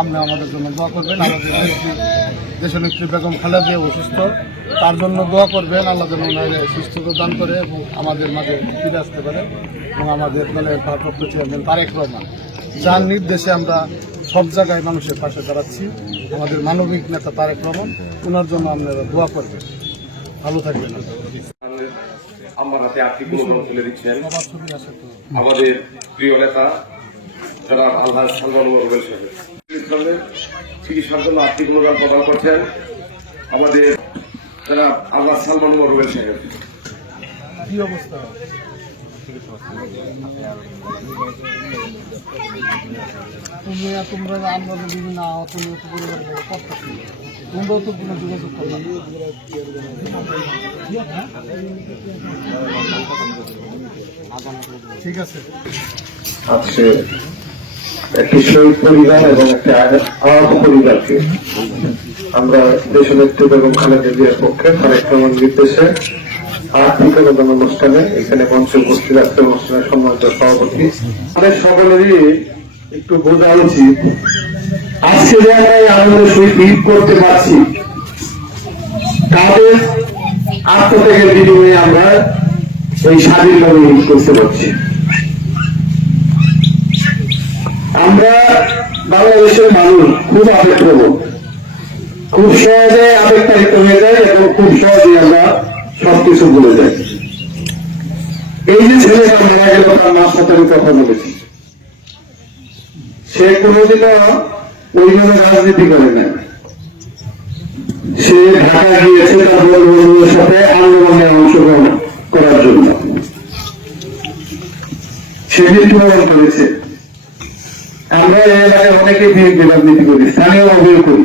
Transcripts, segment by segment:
আমরা আমাদের জন্য দোয়া করবেন। আমাদের দেশনেত্রী বেগম খালেদা জিয়া অসুস্থ, তার জন্য দোয়া করবেন। আল্লাহ যেন সুস্থতা দান করে এবং আমাদের মাঝে ফিরে আসতে পারে। এবং আমাদের দলের ভারপ্রাপ্ত চেয়ারম্যান তারেক রহমান, যার নির্দেশে আমরা সব জায়গায় মানুষের পাশে দাঁড়াচ্ছি, আমাদের মানবিক নেতা তারেক রহমান, ওনার জন্য আপনারা দোয়া করবেন। ভালো থাকবেন। আমার হাতে আর্থিক অনুদান তুলে দিচ্ছেন আমাদের প্রিয় নেতা জনাব আলহাজ সালমান রুবেল সাহেব। চিকিৎসার জন্য আর্থিক অনুদান প্রদান করছেন আমাদের জনাব আলহাজ সালমান রুবেল সাহেব। কি অবস্থা? তোমরা আমরা বিভিন্ন আহত পরিবার করতেছি, তোমরাও তো কোনো যোগাযোগ করবে। ঠিক আছে। আজকে একটি শহীদ পরিবার এবং একটি আহত পরিবারকে আমরা দেশনেত্রী বেগম খালেদা জিয়ার পক্ষে তারেক রহমান নির্দেশে আর্থিক অনুদান অনুষ্ঠানে এখানে মঞ্চে উপস্থিত রাখতে অনুষ্ঠানের সম্মানিত সভাপতি আমাদের সকলেরই একটু বোঝা উচিত, আজকে যে আমরা আনন্দের সহিত ঈদ করতে পারছি তাদের আত্মত্যাগের বিনিময়ে আমরা এই স্বাধীনভাবে ঈদ করতে পারছি। আমরা বাংলাদেশের মানুষ খুব আবেগপ্রবণ, খুব সহজে আবেগতাড়িত হয়ে যায় এবং খুব সহজে আমরা সবকিছু ভুলে যাই। এই যে ছেলেটা মারা গেল, তার নাম সাথে আমি কথা বলেছি, সে কোনোদিনও ওইভাবে রাজনীতি করে না। সে ঢাকা গিয়েছে তার বন্ধুদের সাথে আন্দোলনে অংশগ্রহণ করার জন্য, সে মৃত্যুবরণ করেছে। আমরা এই এলাকায় অনেকে বিএনপি রাজনীতি করি, স্থানীয় অভিযোগ করি।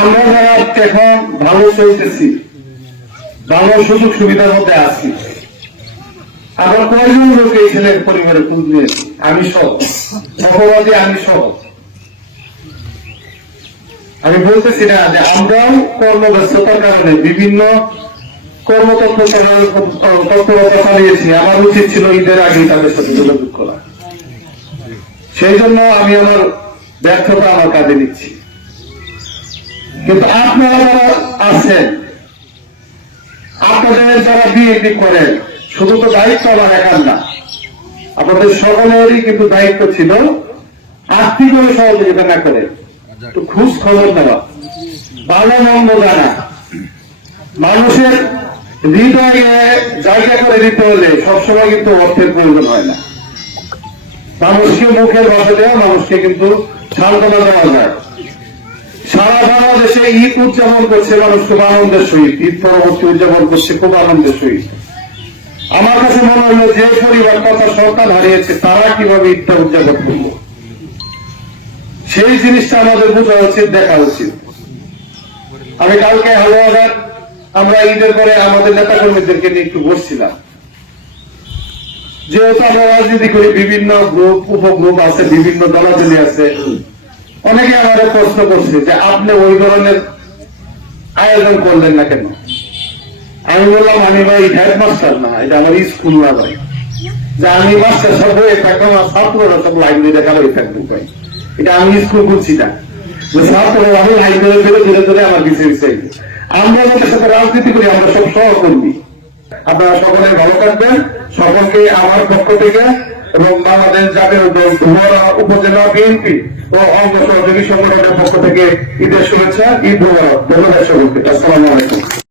আমরা যারা এখন ভালো চলতেছি, ভালো সুযোগ সুবিধার মধ্যে আছি, আবার কয়েকজন লোক এই ছেলের পরিবারে খোঁজ নিয়েছি, আমি সহ অপরাধী, আমি সহ। আমি বলতেছি না যে আমরাও কর্মব্যস্ততার কারণে বিভিন্ন কর্মতৎপরতা চালিয়েছি, আমার উচিত ছিল ঈদের আগে তাদের সাথে যোগাযোগ করা। সেই জন্য আমি আমার ব্যর্থতা আমার কাজে নিচ্ছি। কিন্তু আপনারা যারা আছেন, আপনাদের যারা বিএনপি করেন, শুধু তো দায়িত্ব আমার একার না, আপনাদের সকলেরই কিন্তু দায়িত্ব ছিল আর্থিকভাবে সহযোগিতা না করে একটু খোঁজ খবর নেওয়া, ভালো মন্দ জানা। মানুষের হৃদয়ে জায়গা করে দিতে হলে সবসময় কিন্তু অর্থের প্রয়োজন হয় না। মানুষকে মুখের ভাষা দেওয়া, মানুষকে কিন্তু সান্ত্বনা দেওয়া যায়। সারা বাংলাদেশে ঈদ উদযাপন করছে মানুষ খুব আনন্দের সহিত, ঈদ পরবর্তী উদযাপন করছে খুব আনন্দের সহিত। আমার কাছে মনে হলো যে পরিবার কথা সন্তান হারিয়েছে, তারা কিভাবে ঈদটা উদযাপন করবো, সেই জিনিসটা আমাদের বোঝা উচিত, দেখা উচিত। আমি কালকে হালুয়াঘাট আমরা ঈদের পরে আমাদের নেতা কর্মীদেরকে নিয়ে একটু বসছিলাম। যেহেতু আমরা রাজনীতি করি, বিভিন্ন গ্রুপ উপগ্রুপ আছে, বিভিন্ন দলাদলি আছে, অনেকে আমাদের প্রশ্ন করছে যে আপনি ওই ধরনের আয়োজন করলেন না কেন? আমি বললাম আমি ভাই হেডমাস্টার না, এটা আমার স্কুল না ভাই, যে আমি মাস্টার সব হয়ে থাকবো, আমার ছাত্ররা সব লাইন দিয়ে দেখা হয়ে থাকবো ভাই, এটা আমি স্কুল করছি না। ছাত্ররা আমি লাইন ধরে ধরে ধীরে ধরে আমার পিছিয়ে পিছিয়ে আমরা যাদের সাথে রাজনীতি করি, আমরা সব সহকর্মী। আপনারা সকলে ভালো থাকবেন। সকলকে আমার পক্ষ থেকে এবং বাংলাদেশ জাতীয় উপজেলা বিএনপি ও অঙ্গ সহযোগী সংগঠনের পক্ষ থেকে ঈদের শুভেচ্ছা, ঈদ মোবারক। ধন্যবাদ সকলকে। আসসালামু আলাইকুম।